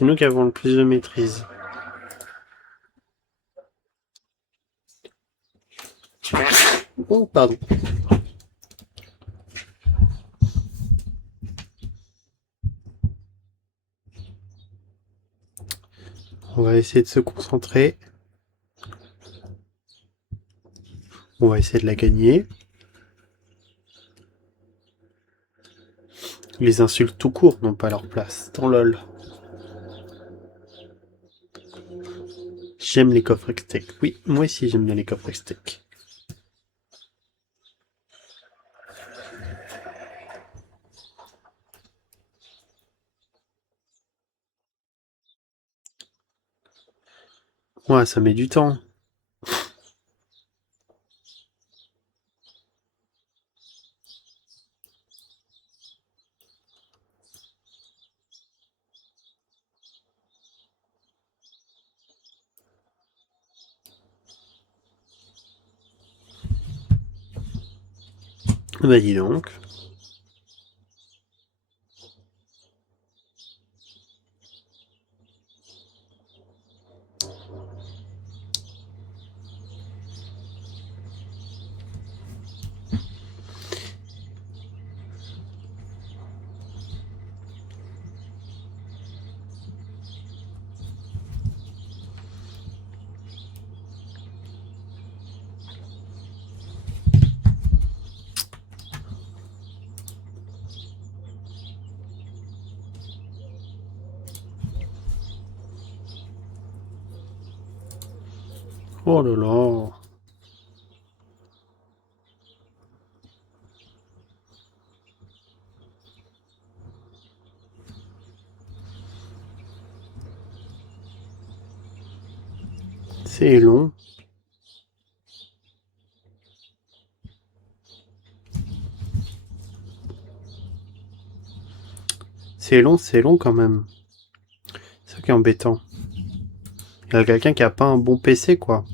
C'est nous qui avons le plus de maîtrise. Oh, pardon. On va essayer de se concentrer. On va essayer de la gagner. Les insultes tout court n'ont pas leur place dans LoL. J'aime les coffres steak. Oui, moi aussi j'aime bien les coffres steak. Ouais, ça met du temps. Bah dis donc. Oh là là. C'est long. C'est long quand même. C'est ça qui est embêtant. Il y a quelqu'un qui a pas un bon PC, quoi.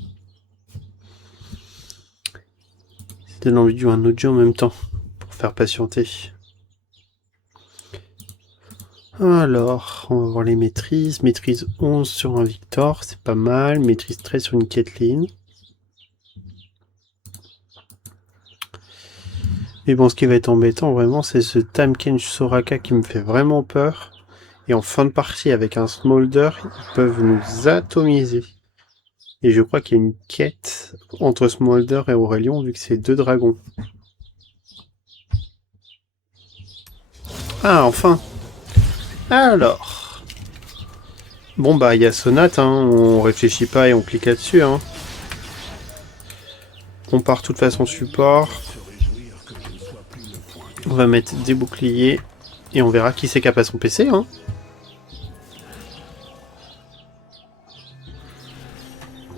Ça donne envie de jouer un autre jeu en même temps, pour faire patienter. Alors, on va voir les maîtrises. Maîtrise 11 sur un Victor, c'est pas mal. Maîtrise 13 sur une Caitlyn. Mais bon, ce qui va être embêtant, vraiment, c'est ce Tahm Kench Soraka qui me fait vraiment peur. Et en fin de partie, avec un Smolder, ils peuvent nous atomiser. Et je crois qu'il y a une quête entre Smolder et Aurelion, vu que c'est 2 dragons. Ah, enfin. Alors. Bon, bah, il y a Sonate, hein. On réfléchit pas et on clique là-dessus, hein. On part de toute façon support. On va mettre des boucliers. Et on verra qui c'est qui a pas son PC, hein.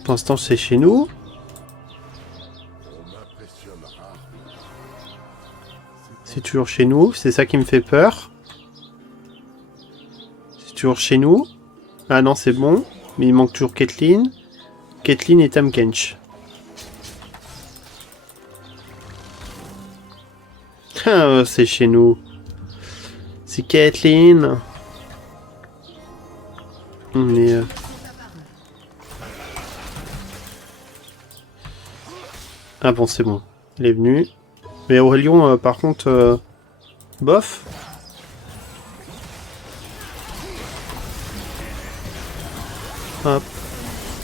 Pour l'instant, c'est chez nous. C'est toujours chez nous. C'est ça qui me fait peur. C'est toujours chez nous. Ah non, c'est bon. Mais il manque toujours Caitlyn. Caitlyn et Tahm Kench. Ah, c'est chez nous. C'est Caitlyn. On est... Ah bon, c'est bon. Il est venu. Mais Aurelion, par contre... bof. Hop.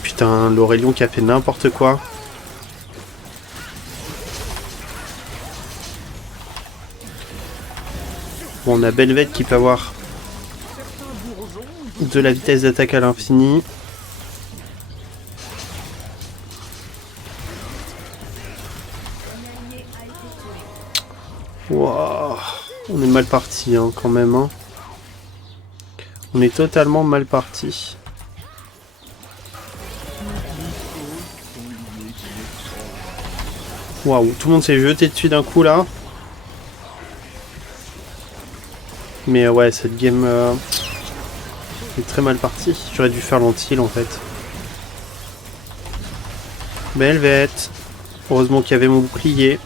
Putain, l'Aurelion qui a fait n'importe quoi. Bon, on a Belvette qui peut avoir de la vitesse d'attaque à l'infini. Wow. On est mal parti, hein, quand même. Hein. On est totalement mal parti. Waouh, tout le monde s'est jeté dessus d'un coup là. Mais ouais, cette game est très mal partie. J'aurais dû faire l'anti en fait. Belvette. Heureusement qu'il y avait mon bouclier.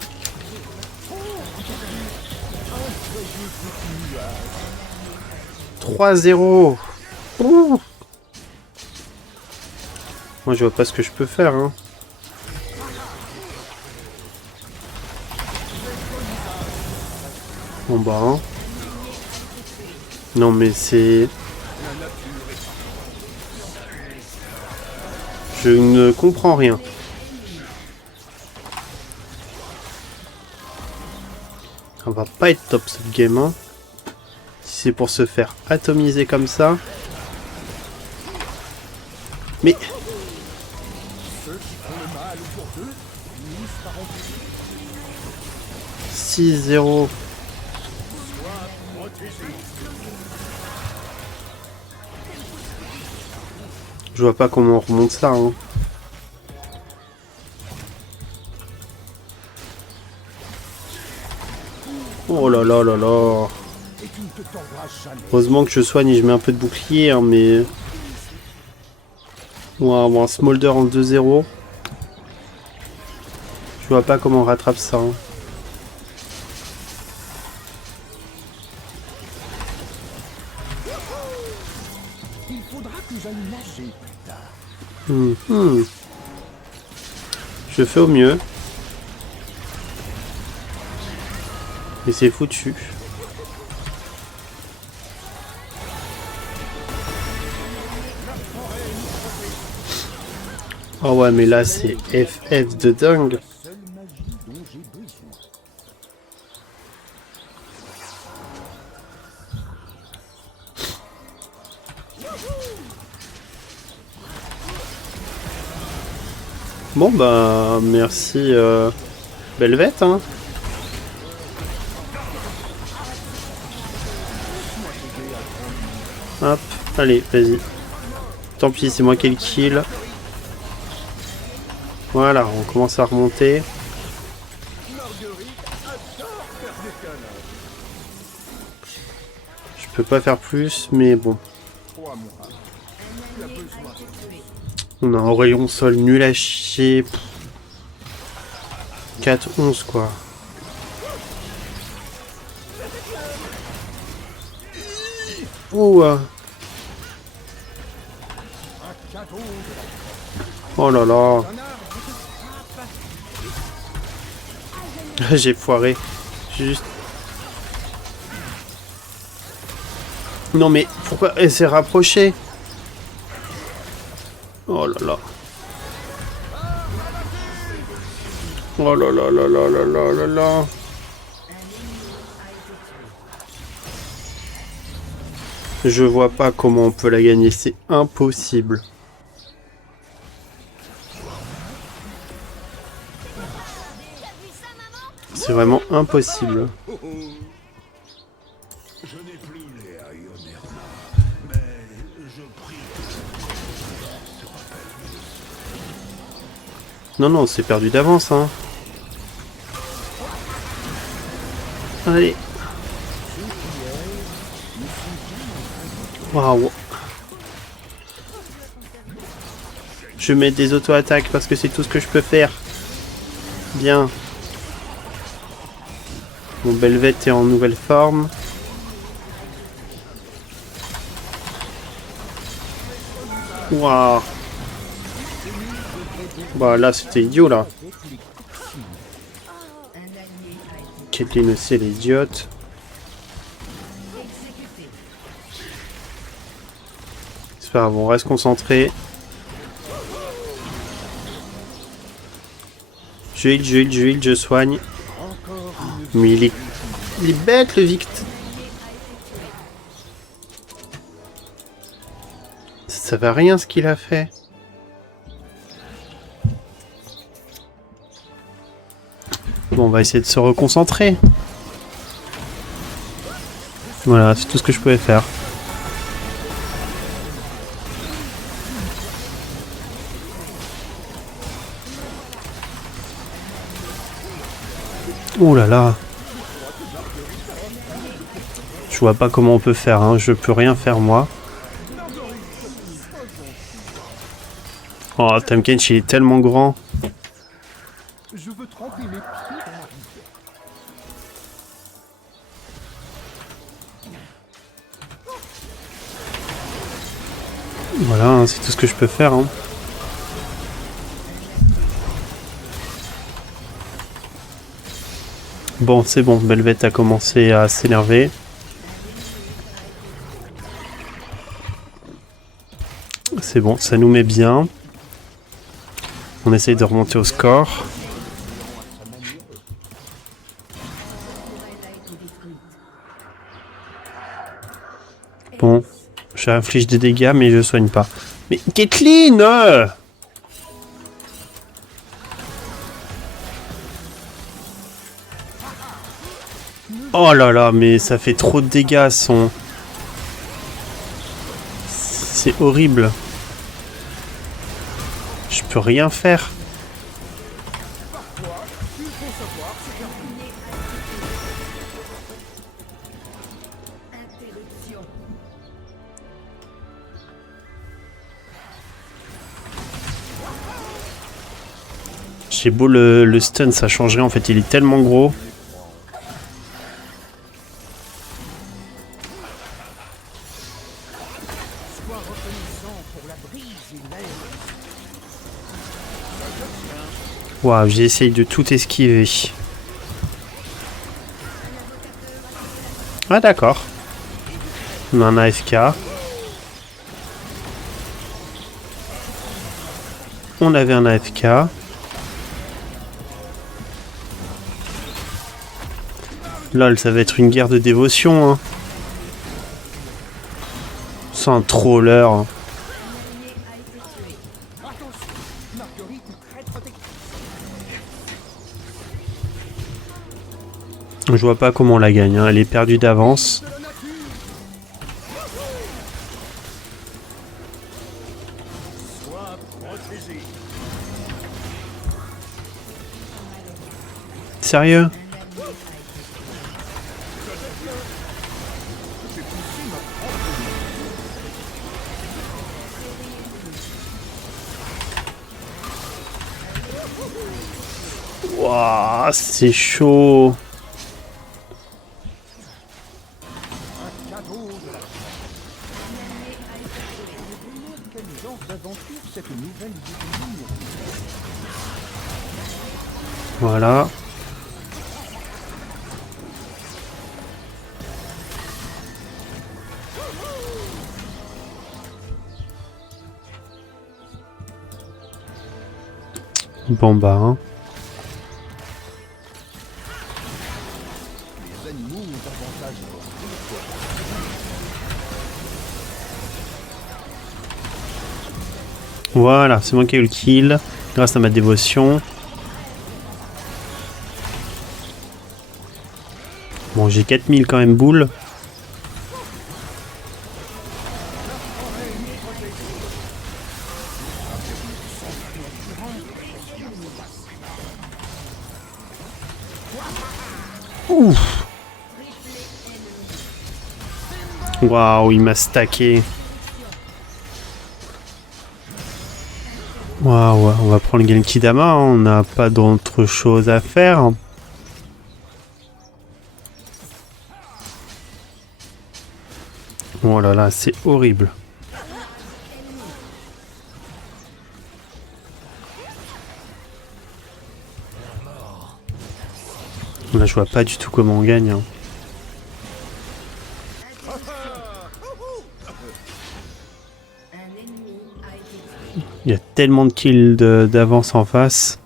« 3-0 » Ouh. Moi je vois pas ce que je peux faire, hein. Bon bah hein. Non mais c'est... Je ne comprends rien. On va pas être top cette game, hein. Si c'est pour se faire atomiser comme ça. Mais... 6-0. Je vois pas comment on remonte ça, hein. Oh là là là là. Heureusement que je soigne et je mets un peu de bouclier, hein, mais... Wow, un Smolder en 2-0. Je vois pas comment on rattrape ça, hein. Je fais au mieux. Mais c'est foutu. Oh ouais, mais là c'est FF de dingue. Bon bah merci Belvet, hein. Hop, allez, vas-y. Tant pis, c'est moi qui ai le kill. Voilà, on commence à remonter. Je peux pas faire plus, mais bon. On a un rayon sol nul à chier. 4-11 quoi. Ouh. Oh là là. J'ai foiré. Juste. Non mais pourquoi elle s'est rapprochée? Oh là là. Oh là là là là là là là là. Je vois pas comment on peut la gagner, c'est impossible. C'est vraiment impossible. Non, non, c'est perdu d'avance, hein. Allez. Waouh. Je mets des auto-attaques parce que c'est tout ce que je peux faire. Bien. Mon Belvet est en nouvelle forme. Waouh. Bah là c'était idiot là. Caitlyn aussi elle est idiote. C'est pas grave, on reste concentré. Je heal, je soigne. Mais il est bête le Vict. Ça va rien ce qu'il a fait. Bon, on va essayer de se reconcentrer. Voilà, c'est tout ce que je pouvais faire. Oh là là. Je vois pas comment on peut faire, hein. Je peux rien faire moi. Oh, Tahm Kench, il est tellement grand. Je veux tremper mes pieds dans la rivière. Voilà, hein, c'est tout ce que je peux faire. Hein. Bon, c'est bon, Belvette a commencé à s'énerver. C'est bon, ça nous met bien. On essaye de remonter au score. Bon, j'inflige des dégâts, mais je soigne pas. Mais Kathleen Oh là là, mais ça fait trop de dégâts, son... C'est horrible. Je peux rien faire. J'ai beau le stun, ça changerait en fait, il est tellement gros. Waouh, j'ai essayé de tout esquiver. Ah d'accord. On a un AFK. On avait un AFK. Lol, ça va être une guerre de dévotion. Hein. C'est un troller. Je vois pas comment on la gagne. Hein. Elle est perdue d'avance. Sérieux ? Wouah, c'est chaud. Voilà. Bon bah. Hein. Voilà, c'est moi qui ai eu le kill, grâce à ma dévotion. Bon, j'ai 4000 quand même boules. Ouf. Waouh, il m'a stacké. Waouh, on va prendre le Genkidama, hein, on n'a pas d'autre chose à faire. Oh là là, c'est horrible. Là, je vois pas du tout comment on gagne. Hein. Il y a tellement de kills d'avance en face.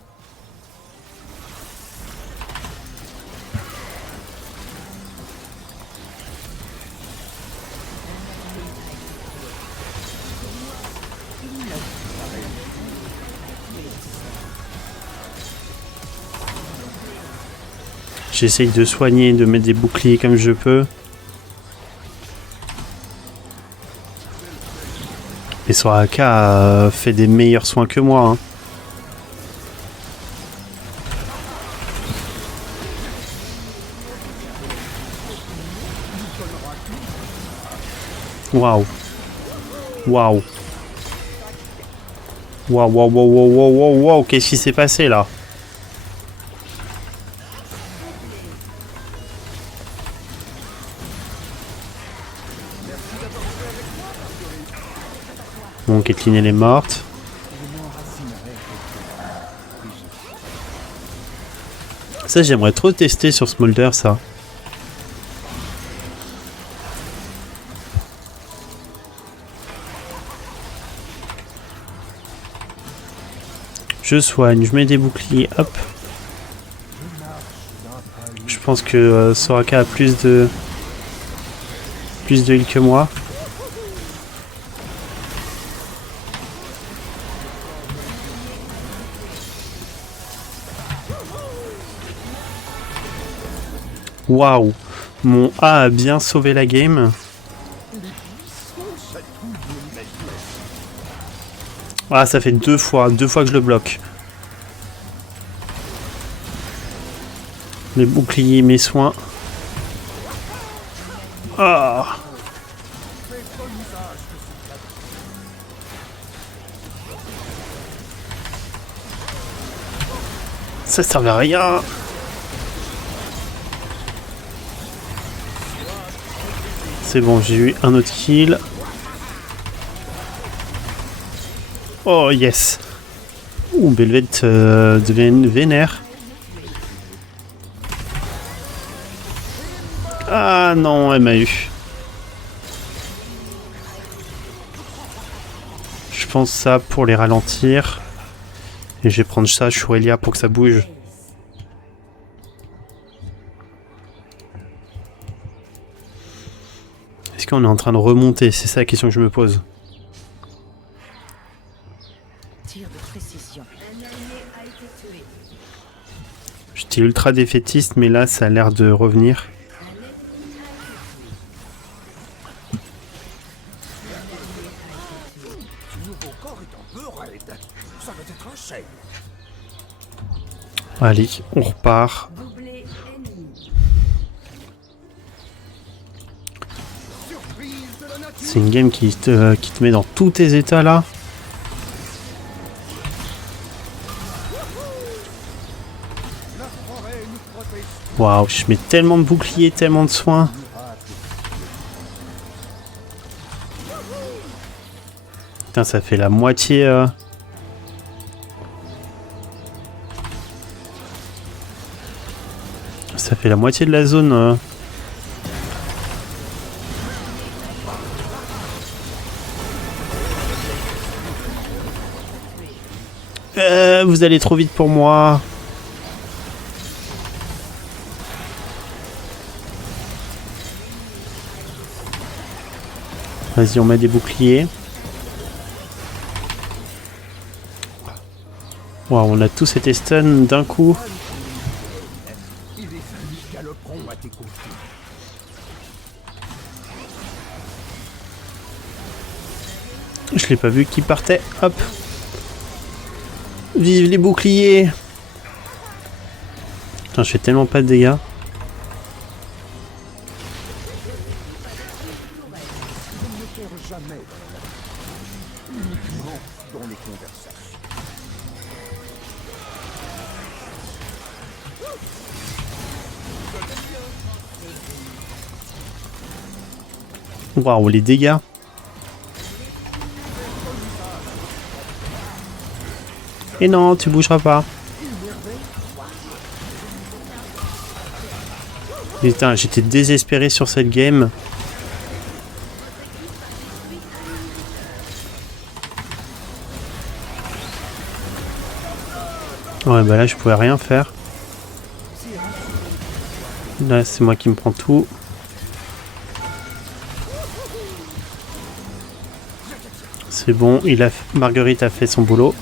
J'essaye de soigner, de mettre des boucliers comme je peux. Et Soraka fait des meilleurs soins que moi. Hein. Waouh. Waouh. Waouh, waouh, waouh, waouh, waouh, waouh, qu'est-ce qui s'est passé là? Bon, Caitlyn elle est morte. Ça j'aimerais trop tester sur Smolder ça. Je soigne, je mets des boucliers, hop. Je pense que Soraka a plus de heal que moi. Waouh, mon A a bien sauvé la game. Ah, ça fait deux fois que je le bloque. Mes boucliers, mes soins. Ah. Ça servait à rien. C'est bon, j'ai eu un autre kill. Oh yes. Ouh, Belvette devient vénère. Ah non, elle m'a eu. Je pense ça pour les ralentir. Et je vais prendre ça sur Elia pour que ça bouge. Est-ce qu'on est en train de remonter? C'est ça la question que je me pose. J'étais ultra défaitiste, mais là, ça a l'air de revenir. Allez, on repart. C'est une game qui te met dans tous tes états là. Waouh, je mets tellement de boucliers, tellement de soins. Putain, ça fait la moitié. Ça fait la moitié de la zone. Vous allez trop vite pour moi. Vas-y, on met des boucliers. Waouh, on a tous été stun d'un coup. Je l'ai pas vu qui partait. Hop. Vive les boucliers. Putain, je fais tellement pas de dégâts. Waouh, les dégâts. Et non, tu bougeras pas. Putain, j'étais désespéré sur cette game. Ouais, bah là, je pouvais rien faire. Là, c'est moi qui me prends tout. C'est bon, Marguerite a fait son boulot.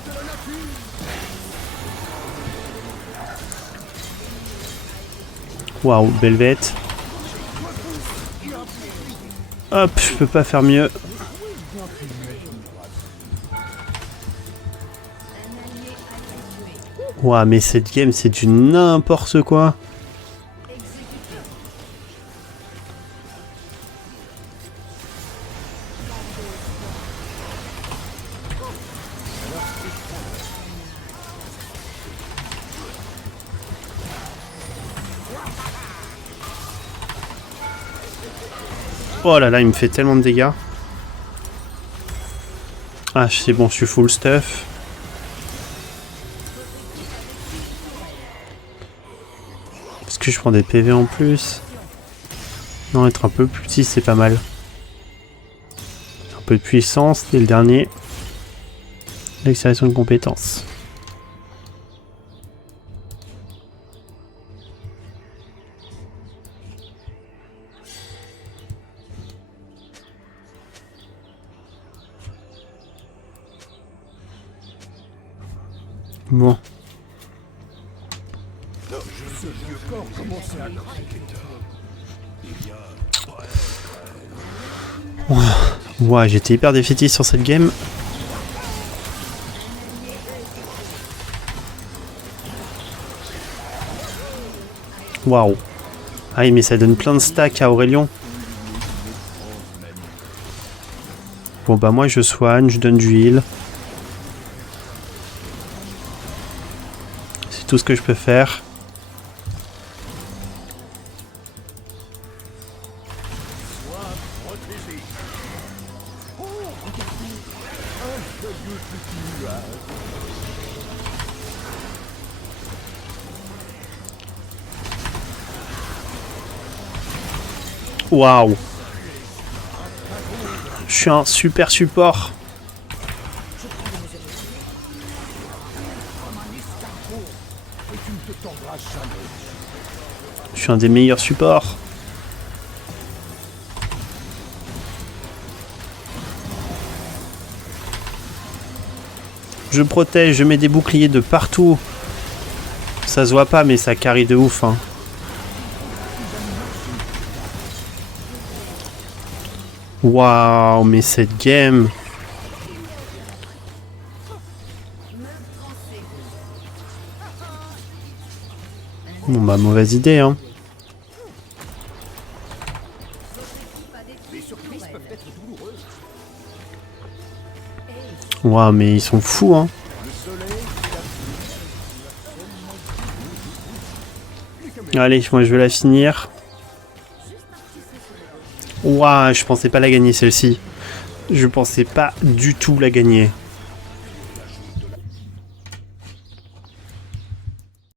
Waouh, Belvette. Hop, je peux pas faire mieux. Waouh, mais cette game, c'est du n'importe quoi. Oh là là, il me fait tellement de dégâts. Ah, c'est bon, je suis full stuff. Est-ce que je prends des PV en plus? Non, être un peu plus petit, c'est pas mal. Un peu de puissance, et le dernier. L'accélération de compétences. Bon. Ce vieux corps commençait à craquer. Ouais, j'étais hyper défaitiste sur cette game. Waouh. Ah, mais ça donne plein de stacks à Aurélien. Bon, bah moi je soigne, je donne du heal. C'est tout ce que je peux faire. Waouh. Je suis un super support. Je suis un des meilleurs supports. Je protège, je mets des boucliers de partout. Ça se voit pas, mais ça carry de ouf, hein. Waouh, mais cette game. Bon bah mauvaise idée, hein. Waouh, mais ils sont fous, hein. Allez, moi je vais la finir. Waouh, je pensais pas la gagner celle-ci. Je pensais pas du tout la gagner.